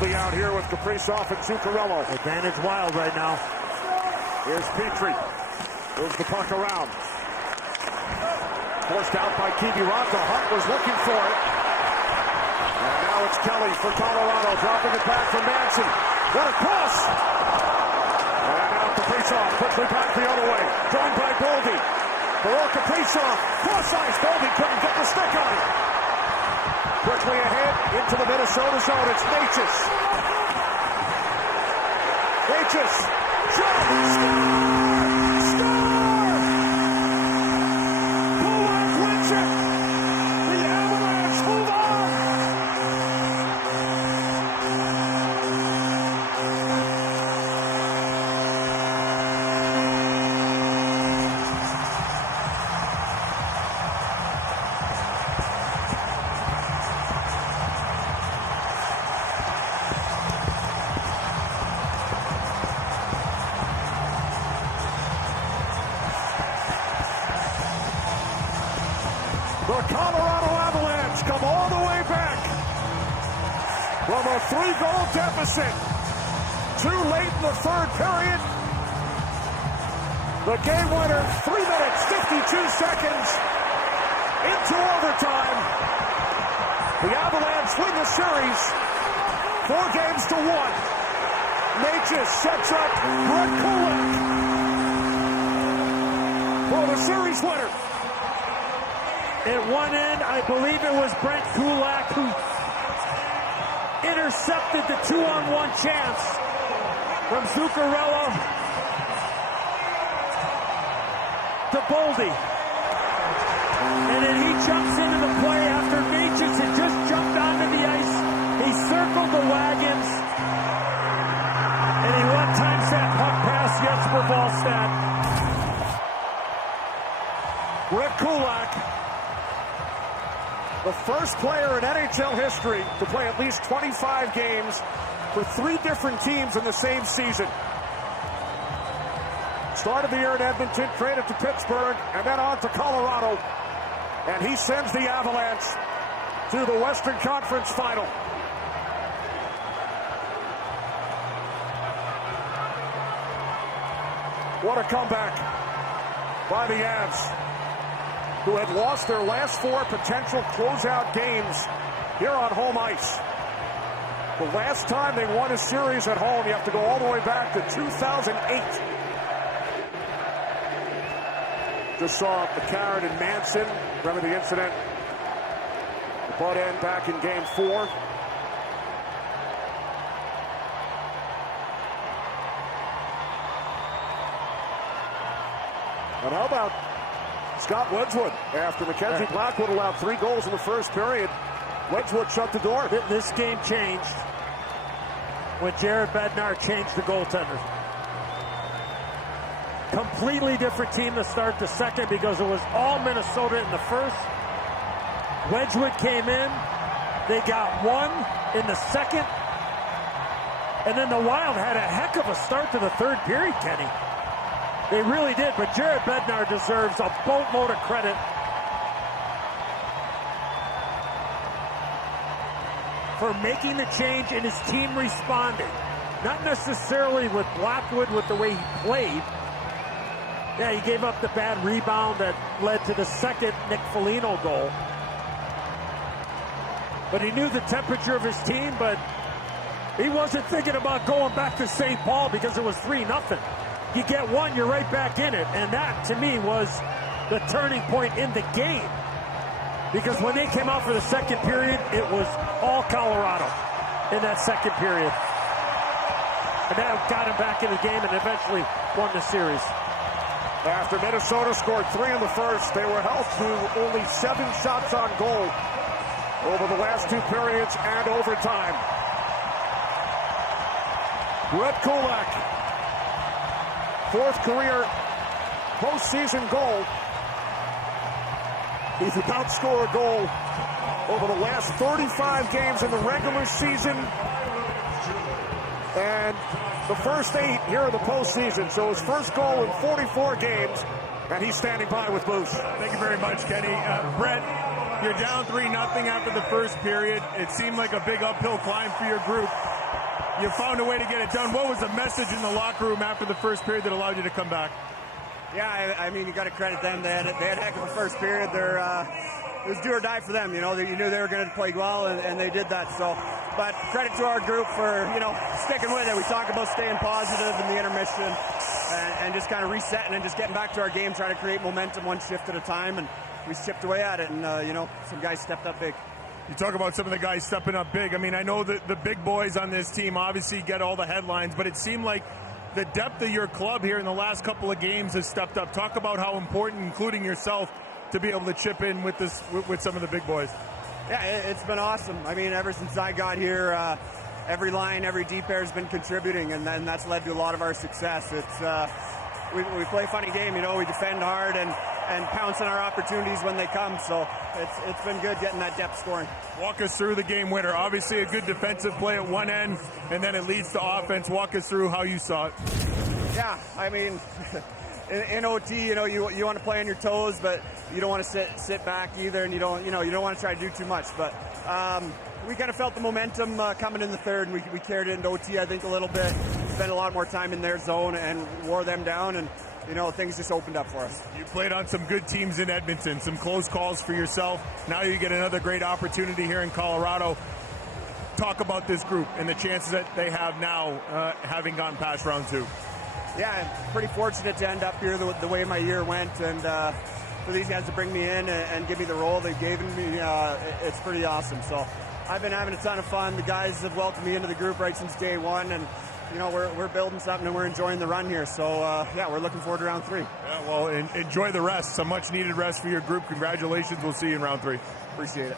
Boldy out here with Kaprizov and Zuccarello. Advantage Wild right now. Here's Petrie. Moves the puck around. Forced out by Kiviranta. Hunt was looking for it. And now it's Kelly for Colorado. Dropping it back for Manson. What a cross! And now Kaprizov quickly back the other way. Joined by Boldy. Below Kaprizov. Cross ice. Boldy couldn't get the stick on it. Quickly ahead into the Minnesota zone. It's Necas. Necas. Shot. Score! Kulak wins it. The Avalanche move on. The Colorado Avalanche come all the way back from a 3-goal deficit. Too late in the third period. The game winner, 3 minutes, 52 seconds into overtime. The Avalanche win the series 4-1. Necas sets up Brett Kulak for the series winner. At one end, I believe it was Brett Kulak who intercepted the 2-on-1 chance from Zuccarello to Boldy. And then he jumps into the play after Necas had just jumped onto the ice. He circled the wagons. And he one-times that puck past Jesper Wallstedt. Brett Kulak, the first player in NHL history to play at least 25 games for 3 different teams in the same season. Started the year in Edmonton, traded to Pittsburgh, and then on to Colorado. And he sends the Avalanche to the Western Conference Final. What a comeback by the Avs, who had lost their last 4 potential closeout games here on home ice. The last time they won a series at home, you have to go all the way back to 2008. Just saw McCarron and Manson. Remember the incident? The butt end back in game 4. And how about Scott Wedgwood? After Mackenzie Blackwood allowed 3 goals in the first period, Wedgwood shut the door. This game changed when Jared Bednar changed the goaltender. Completely different team to start the second because it was all Minnesota in the first. Wedgwood came in. They got 1 in the second. And then the Wild had a heck of a start to the third period, Kenny. They really did, but Jared Bednar deserves a boatload of credit for making the change and his team responding. Not necessarily with Blackwood with the way he played. Yeah, he gave up the bad rebound that led to the second Nick Foligno goal. But he knew the temperature of his team, but he wasn't thinking about going back to St. Paul because it was 3-0. You get 1, you're right back in it. And that, to me, was the turning point in the game. Because when they came out for the second period, it was all Colorado in that second period. And that got him back in the game and eventually won the series. After Minnesota scored 3 in the first, they were held to only 7 shots on goal over the last 2 periods and overtime. Brett Kulak, 4th career postseason goal. He's about to score a goal over the last 35 games in the regular season and the first 8 here in the postseason. So his first goal in 44 games, and he's standing by with Moose. Thank you very much, Kenny. Brett, you're down 3-0 after the first period. It seemed like a big uphill climb for your group. you found a way to get it done. What was the message in the locker room after the first period that allowed you to come back? Yeah, I mean, you got to credit them. They had a heck of a first period. It was do or die for them. You know, you knew they were going to play well, and they did that. So, but credit to our group for sticking with it. We talk about staying positive in the intermission and just kind of resetting and just getting back to our game, trying to create momentum one shift at a time, and we chipped away at it. And some guys stepped up big. You talk about some of the guys stepping up big. I mean, I know that the big boys on this team obviously get all the headlines, but it seemed like the depth of your club here in the last couple of games has stepped up. Talk about how important, including yourself, to be able to chip in with some of the big boys. Yeah, it's been awesome. I mean, ever since I got here, every line, every deep air has been contributing, and that's led to a lot of our success. It's we play a funny game, we defend hard and pounce on our opportunities when they come. So it's been good getting that depth scoring. Walk us through the game winner. Obviously a good defensive play at one end, and then it leads to offense. Walk us through how you saw it. Yeah, I mean, in OT, you want to play on your toes, but you don't want to sit back either, and you don't want to try to do too much. But we kind of felt the momentum coming in the third, and we carried it into OT, I think, a little bit. Spent a lot more time in their zone and wore them down, and things just opened up for us. You played on some good teams in Edmonton, some close calls for yourself. Now you get another great opportunity here in Colorado. Talk about this group and the chances that they have now, having gone past round 2. Yeah, I'm pretty fortunate to end up here the way my year went, and for these guys to bring me in and give me the role they've given me, it's pretty awesome. So I've been having a ton of fun. The guys have welcomed me into the group right since day one, and we're building something and we're enjoying the run here. So we're looking forward to round 3. Yeah, well, enjoy the rest. Some much needed rest for your group. Congratulations. We'll see you in round 3. Appreciate it.